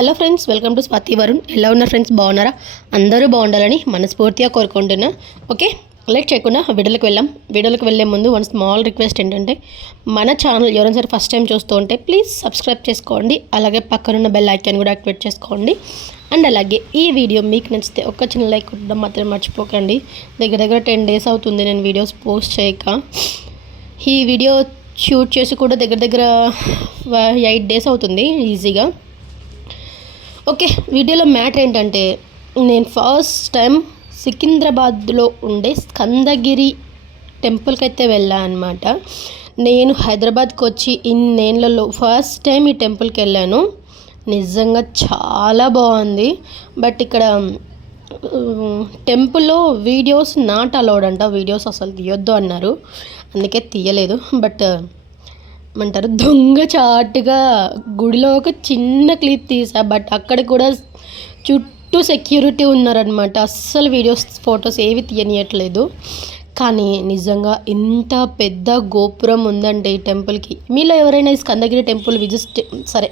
Hello friends welcome to Swathi Varun. ఎలా ఉన్నారు friends? బాగున్నారా? అందరూ బాగుండాలని మనస్ఫూర్తిగా కోరుకుంటున్నా. ఓకే లేట్ చేయకుండా వీడియోలకు వెళ్ళాం. వీడియోలకు వెళ్ళే ముందు వన్ స్మాల్ రిక్వెస్ట్ ఏంటంటే మన ఛానల్ ఎవరైనా సరే ఫస్ట్ టైం చూస్తూ ఉంటే ప్లీజ్ సబ్స్క్రైబ్ చేసుకోండి. అలాగే పక్కనున్న బెల్ ఐకాన్ కూడా యాక్టివేట్ చేసుకోండి. అండ్ అలాగే ఈ వీడియో మీకు నచ్చితే ఒక్క చిన్న లైక్ కొట్టడం మాత్రం మర్చిపోకండి. దగ్గర దగ్గర టెన్ డేస్ అవుతుంది నేను వీడియోస్ పోస్ట్ చేయక. ఈ వీడియో షూట్ చేసి కూడా దగ్గర దగ్గర ఎయిట్ డేస్ అవుతుంది ఈజీగా. ఓకే వీడియోలో మ్యాటర్ ఏంటంటే నేను ఫస్ట్ టైం సికింద్రాబాద్లో ఉండే స్కందగిరి టెంపుల్కి అయితే వెళ్ళాను అనమాట నేను హైదరాబాద్కి వచ్చి ఇన్నేళ్ళలో ఫస్ట్ టైం ఈ టెంపుల్కి వెళ్ళాను. నిజంగా చాలా బాగుంది. బట్ ఇక్కడ టెంపుల్లో వీడియోస్ నాట్ అలౌడ్ అంట. వీడియోస్ అసలు తీయొద్దు అన్నారు. అందుకే తీయలేదు. బట్ ఏమంటారు దొంగ చాటుగా గుడిలో ఒక చిన్న క్లిప్ తీసా. బట్ అక్కడ కూడా చుట్టూ సెక్యూరిటీ ఉన్నారనమాట అస్సలు వీడియోస్ ఫొటోస్ ఏవి తీయనియట్లేదు. కానీ నిజంగా ఇంత పెద్ద గోపురం ఉందంటే ఈ టెంపుల్కి మీలో ఎవరైనా ఈ స్కందగిరి టెంపుల్ విజిట్ సరే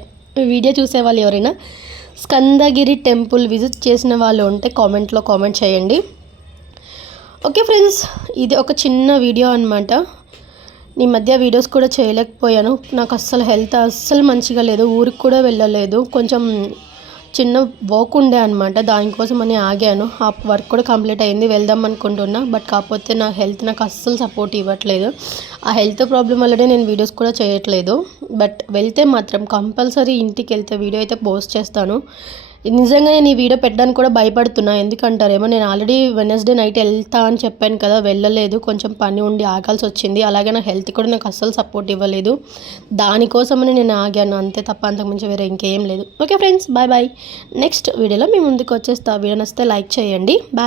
వీడియో చూసే వాళ్ళు ఎవరైనా స్కందగిరి టెంపుల్ విజిట్ చేసిన వాళ్ళు ఉంటే కామెంట్లో కామెంట్ చేయండి. ఓకే ఫ్రెండ్స్ ఇది ఒక చిన్న వీడియో అనమాట ఈ మధ్య వీడియోస్ కూడా చేయలేకపోయాను. నాకు అస్సలు హెల్త్ అస్సలు మంచిగా లేదు. ఊరికి కూడా వెళ్ళలేదు. కొంచెం చిన్న వర్క్ ఉండే అనమాట దానికోసం అని ఆగాను. ఆ వర్క్ కూడా కంప్లీట్ అయింది. వెళ్దాం అనుకుంటున్నా. బట్ కాకపోతే నా హెల్త్ నాకు అస్సలు సపోర్ట్ ఇవ్వట్లేదు. ఆ హెల్త్ ప్రాబ్లం వల్లనే నేను వీడియోస్ కూడా చేయట్లేదు. బట్ వెళ్తే మాత్రం కంపల్సరీ ఇంటికి వెళ్తే వీడియో అయితే పోస్ట్ చేస్తాను. నిజంగా నేను ఈ వీడియో పెట్టడానికి కూడా భయపడుతున్నా. ఎందుకంటారేమో నేను ఆల్రెడీ వెనస్డే నైట్ వెళ్తా అని చెప్పాను కదా వెళ్ళలేదు. కొంచెం పని ఉండి ఆగాల్సి వచ్చింది. అలాగే నా హెల్త్ కూడా నాకు అస్సలు సపోర్ట్ ఇవ్వలేదు. దానికోసమని నేను ఆగాను. అంతే తప్ప అంతకుమించి వేరే ఇంకేం లేదు. Okay friends bye bye. Next వీడియోలో మీ ముందుకు వచ్చేస్తా. వీడియో నచ్చితే లైక్ చేయండి. బాయ్.